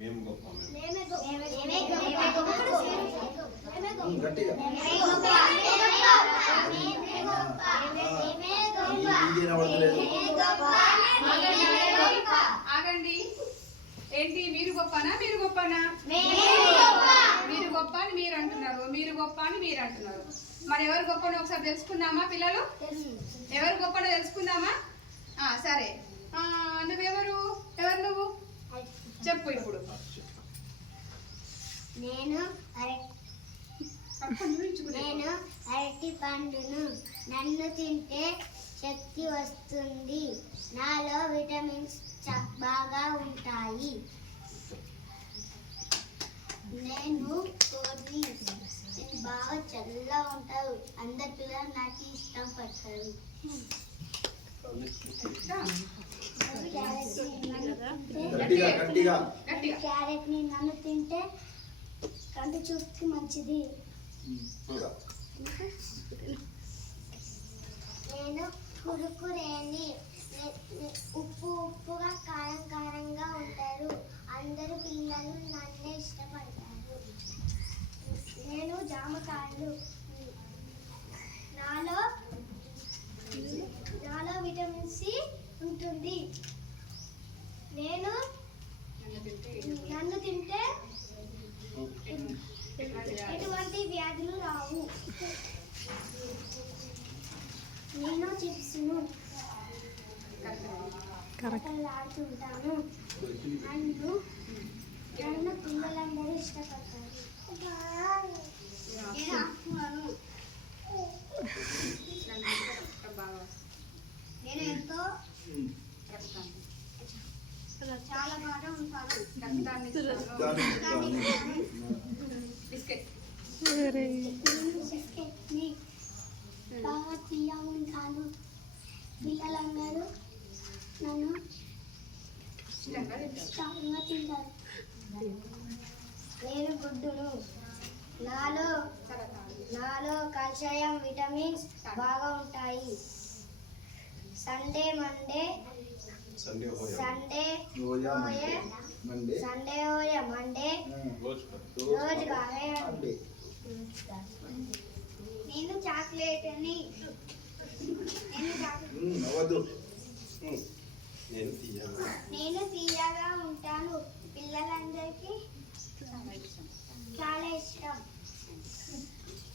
మేము గొప్ప ఆగండి. ఏంటి మీరు గొప్పనా మీరు గొప్పనా? మీరు గొప్ప అని మీరు అంటున్నారు, మీరు గొప్ప అని మీరు అంటున్నారు. మరి ఎవరు గొప్పనో ఒకసారి తెలుసుకుందామా పిల్లలు? ఎవరు గొప్పనో తెలుసుకుందామా? సరే, నువ్వెవరు? ఎవరు నువ్వు? చెప్పు ఇప్పుడు. నేను అరటి పండును. నన్ను తింటే శక్తి వస్తుంది. నాలో విటమిన్స్ బాగా ఉంటాయి. నేను కోడి. నేను బాగా చల్లగా ఉంటారు. అందరి పిల్లలు నాకు ఇష్టం పడతారు. క్యారెట్ ని నన్ను తింటే కంటి చూపుకి మంచిది. నేను కురుకురేని. ఉప్పు ఉప్పుగా కారం కారంగా ఉంటారు. అందరు పిల్లలు నన్నే ఇష్టపడతారు. నేను జామకాయలు. నాలో విటమిన్ సి ఉంటుంది. నన్ను తింటే ఎటువంటి వ్యాధులు రావు. నేను చిప్స్ను ఆడుతుంటాను. నన్ను పిల్లలందరూ ఇష్టపడతారు. నేను ఆకున్నాను. నేను ఎంతో చాలా బాగా ఉంటాను. బాగా తీయగా ఉంటాను. పిల్లలందరూ నన్ను ఇష్టంగా తింటారు. నేను గుడ్డును. నాలో కాల్షియం విటమిన్స్ బాగా ఉంటాయి. సండే మండే రోజుగా. నేను చాక్లెట్ అని. నేను తీయగా ఉంటాను. పిల్లలందరికీ చాలా ఇష్టం.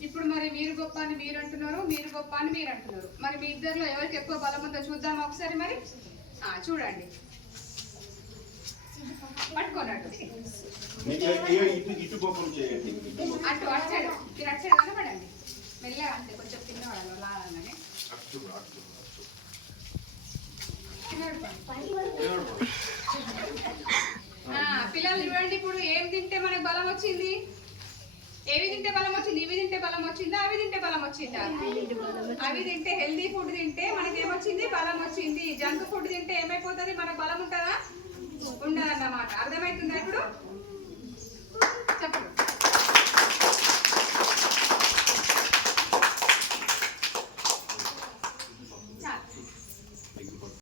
ఇప్పుడు మరి మీరు గొప్ప అని మీరు అంటున్నారు, మీరు గొప్ప అని మీరు అంటున్నారు. మరి మీ ఇద్దరిలో ఎవరికి ఎక్కువ బలం ఉందో చూద్దామా ఒకసారి? మరి చూడండి, పట్టుకోనట్టు అటు అటు సైడ్, మీరు అటు సైడ్ కనపడండి మెల్లగా. అంతే, కొంచెం తిన్నవాళ్ళు లాగానే పిల్లలు చూడండి. ఇప్పుడు ఏం తింటే మనకు బలం వచ్చింది? ఏవి తింటే బలం వచ్చింది? ఇవి తింటే బలం వచ్చిందా? అవి తింటే బలం వచ్చిందా? అవి తింటే, హెల్దీ ఫుడ్ తింటే మనకి ఏమొచ్చింది? బలం వచ్చింది. జంక్ ఫుడ్ తింటే ఏమైపోతుంది? మనకు బలం ఉంటుందా? ఉండదన్నమాట. అర్థమవుతుందా ఇప్పుడు?